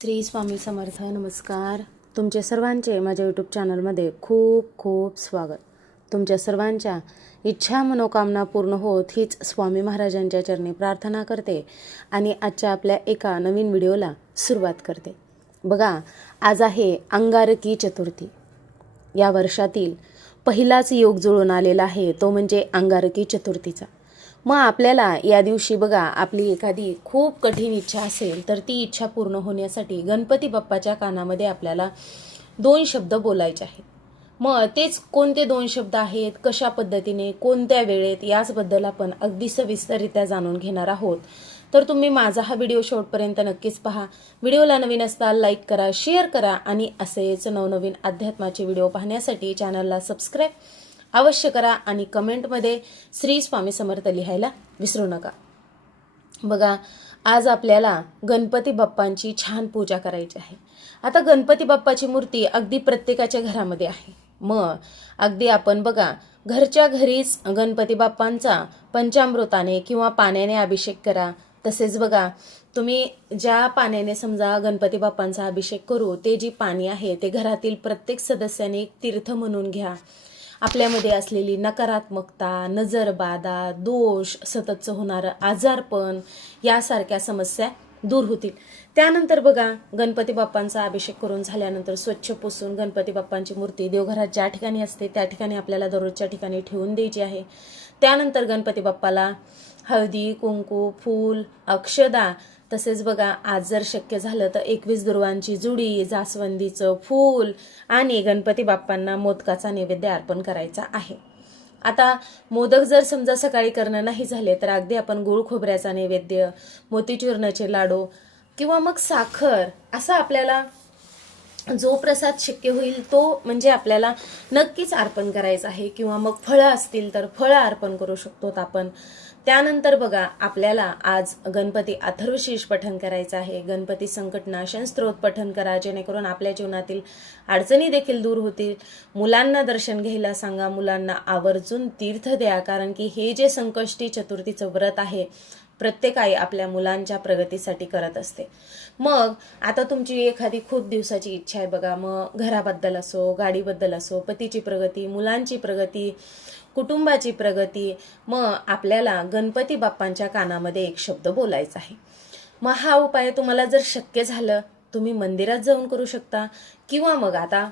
श्री स्वामी समर्थ नमस्कार. तुमचे सर्वांचे माझ्या यूट्यूब चॅनलमध्ये खूप खूप स्वागत. तुमच्या सर्वांच्या इच्छा मनोकामना पूर्ण होत हीच स्वामी महाराजांच्या चरणी प्रार्थना करते आणि आजच्या आपल्या एका नवीन व्हिडिओला सुरुवात करते. बघा आज आहे अंगारकी चतुर्थी. या वर्षातील पहिलाच योग जुळून आलेला आहे तो म्हणजे अंगारकी चतुर्थीचा. मग आपल्याला या दिवशी बघा आपली एखादी खूप कठीण इच्छा असेल तर ती इच्छा पूर्ण होण्यासाठी गणपती बाप्पाच्या कानामध्ये आपल्याला दोन शब्द बोलायचे आहेत. मग तेच कोणते दोन शब्द आहेत कशा पद्धतीने कोणत्या वेळेत याचबद्दल आपण अगदी सविस्तररित्या जाणून घेणार आहोत. तर तुम्ही माझा हा व्हिडिओ शेवटपर्यंत नक्कीच पहा. व्हिडिओला नवीन असताल लाईक करा शेअर करा आणि असेच नवनवीन अध्यात्माचे व्हिडिओ पाहण्यासाठी चॅनलला सबस्क्राईब अवश्य करा आणि कमेंटमध्ये श्री स्वामी समर्थ लिहायला विसरू नका. बघा आज आपल्याला गणपती बाप्पांची छान पूजा करायची आहे. आता गणपती बाप्पाची मूर्ती अगदी प्रत्येकाच्या घरामध्ये आहे. मग अगदी आपण बघा घरच्या घरीच गणपती बाप्पांचा पंचामृताने किंवा पाण्याने अभिषेक करा. तसेच बघा तुम्ही ज्या पाण्याने समजा गणपती बाप्पांचा अभिषेक करू ते जी पाणी आहे ते घरातील प्रत्येक सदस्याने एक तीर्थ म्हणून घ्या. आपल्यामध्ये असलेली नकारात्मकता नजरबाधा दोष सततचं होणारं आजारपण यासारख्या समस्या दूर होतील. त्यानंतर बघा गणपती बाप्पांचा अभिषेक करून झाल्यानंतर स्वच्छ पुसून गणपती बाप्पांची मूर्ती देवघरात ज्या ठिकाणी असते त्या ठिकाणी आपल्याला दररोजच्या ठिकाणी ठेवून द्यायची आहे. त्यानंतर गणपती बाप्पाला हळदी कुंकू फूल अक्षदा तसेच बघा आज जर शक्य झालं तर एकवीस दुर्वांची जुडी जास्वंदीचं फूल आणि गणपती बाप्पांना मोदकाचा नैवेद्य अर्पण करायचा आहे. आता मोदक जर समजा सकाळी करणं नाही झाले तर अगदी आपण गुळ खोबऱ्याचा नैवेद्य मोतीचूर्णाचे लाडू किंवा मग साखर असा आपल्याला जो प्रसाद शक्य होईल तो म्हणजे आपल्याला नक्कीच अर्पण करायचा आहे. किंवा मग फळं असतील तर फळं अर्पण करू शकतो आपण. त्यानंतर बघा आपल्याला आज गणपती अथर्वशीष पठन करायचं आहे. गणपती संकटनाशन स्त्रोत पठन करा जेणेकरून आपल्या जीवनातील अडचणी देखील दूर होतील. मुलांना दर्शन घ्यायला सांगा मुलांना आवर्जून तीर्थ द्या कारण की हे जे संकष्टी चतुर्थीचं व्रत आहे प्रत्येक आई आपल्या मुलांच्या प्रगतीसाठी करत असते. मग आता तुमची एखादी खूप दिवसाची इच्छा आहे बघा मग घराबद्दल असो गाडीबद्दल असो पतीची प्रगती मुलांची प्रगती कुटुंबाची प्रगती मग आपल्याला गणपती बाप्पांच्या कानामध्ये एक शब्द बोलायचा आहे. मग हा उपाय तुम्हाला जर शक्य झालं तुम्ही मंदिरात जाऊन करू शकता. किंवा मग आता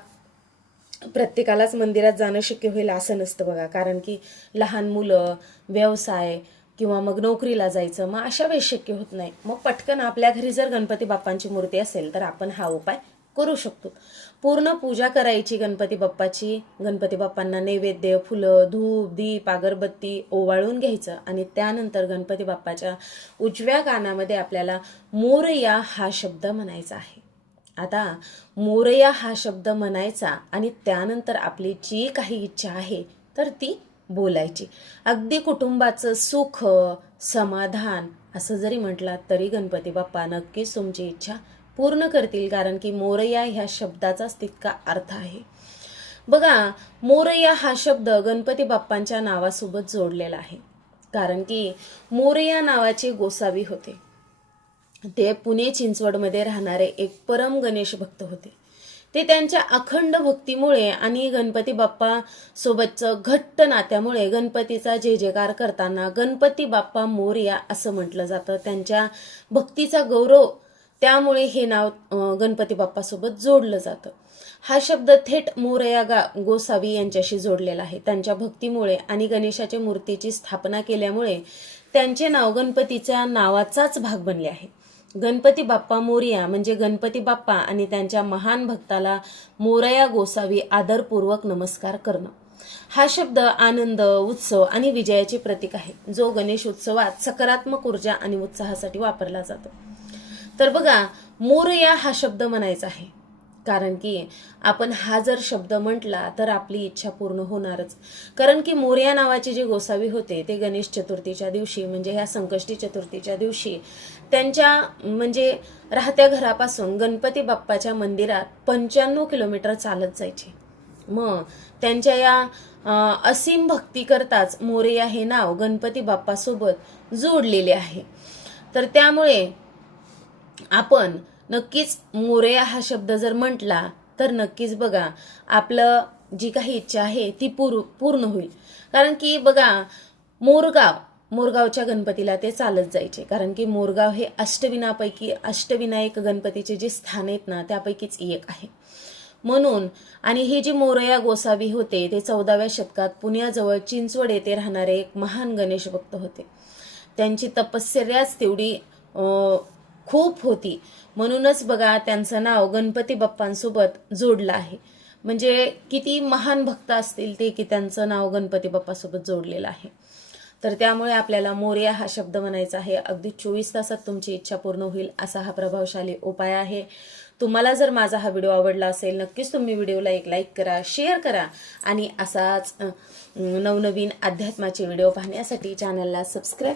प्रत्येकालाच मंदिरात जाणं शक्य होईल असं नसतं बघा. कारण की लहान मुलं व्यवसाय किंवा मग नोकरीला जायचं मग अशा वेळेस शक्य होत नाही. मग पटकन आपल्या घरी जर गणपती बाप्पांची मूर्ती असेल तर आपण हा उपाय करू शकतो. पूर्ण पूजा करायची गणपती बाप्पाची. गणपती बाप्पांना नैवेद्य फुलं धूप दीप अगरबत्ती ओवाळून घ्यायचं आणि त्यानंतर गणपती बाप्पाच्या उजव्या कानामध्ये आपल्याला मोरया हा शब्द म्हणायचा आहे. आता मोरया हा शब्द म्हणायचा आणि त्यानंतर आपली जी काही इच्छा आहे तर ती बोलायची. अगदी कुटुंबाचं सुख समाधान असं जरी म्हटलं तरी गणपती बाप्पा नक्कीच तुमची इच्छा पूर्ण करतील कारण की मोरया ह्या शब्दाचाच तितका अर्थ आहे. बघा मोरया हा शब्द गणपती बाप्पांच्या नावासोबत जोडलेला आहे. कारण की मोरया नावाचे गोसावी होते. ते पुणे चिंचवडमध्ये राहणारे एक परम गणेश भक्त होते. ते त्यांच्या अखंड भक्तीमुळे आणि गणपती बाप्पा सोबतचं घट्ट नात्यामुळे गणपतीचा जय जयकार करताना गणपती बाप्पा मोरया असं म्हटलं जातं. त्यांच्या भक्तीचा गौरव त्यामुळे हे नाव गणपती बाप्पासोबत जोडलं जातं. हा शब्द थेट मोरया गा गोसावी यांच्याशी जोडलेला आहे. त्यांच्या भक्तीमुळे आणि गणेशाच्या मूर्तीची स्थापना केल्यामुळे त्यांचे नाव गणपतीच्या नावाचाच भाग बनले आहे. गणपती बाप्पा मोरया म्हणजे गणपती बाप्पा आणि त्यांच्या महान भक्ताला मोरया गोसावी आदरपूर्वक नमस्कार करणं. हा शब्द आनंद उत्सव आणि विजयाचे प्रतीक आहे जो गणेश उत्सवात सकारात्मक ऊर्जा आणि उत्साहासाठी वापरला जातो. तर बघा मोरया हा शब्द म्हणायचा आहे. कारण की आपण हा जर शब्द म्हटला तर आपली इच्छा पूर्ण होणारच. कारण की मोरया नावाचे जे गोसावी होते ते गणेश चतुर्थीच्या दिवशी म्हणजे ह्या संकष्टी चतुर्थीच्या दिवशी त्यांच्या म्हणजे राहत्या घरापासून गणपती बाप्पाच्या मंदिरात पंच्याण्णव किलोमीटर चालत जायचे. मग त्यांच्या या असीम भक्ती करताच मोरया हे नाव गणपती बाप्पासोबत जोडलेले आहे. तर त्यामुळे आपण नक्कीच मोरया हा शब्द जर म्हटला तर नक्कीच बघा आपलं जी काही इच्छा आहे ती पूर पूर्ण होईल. कारण की बघा मोरगाव मोरगावच्या गणपतीला ते चालत जायचे. कारण की मोरगाव हे अष्टविनापैकी अष्टविनायक गणपतीचे जे स्थान आहेत ना त्यापैकीच एक आहे. म्हणून आणि हे जे मोरया गोसावी होते ते चौदाव्या शतकात पुण्याजवळ चिंचवड येथे राहणारे एक महान गणेश भक्त होते. त्यांची तपश्चर्याच तेवढी खूप होती. म्हणूनच बघा त्यांचं नाव गणपती बाप्पांसोबत जोडलं आहे. म्हणजे किती महान भक्त असतील ते की त्यांचं नाव गणपती बाप्पासोबत जोडलेलं आहे. तर त्यामुळे आपल्याला मोर्या हा शब्द म्हणायचा आहे. अगदी चोवीस तासात तुमची इच्छा पूर्ण होईल असा हा प्रभावशाली उपाय आहे. तुम्हाला जर माझा हा व्हिडिओ आवडला असेल नक्कीच तुम्ही व्हिडिओला एक लाईक करा शेअर करा आणि असाच नवनवीन अध्यात्माचे व्हिडिओ पाहण्यासाठी चॅनलला सबस्क्राईब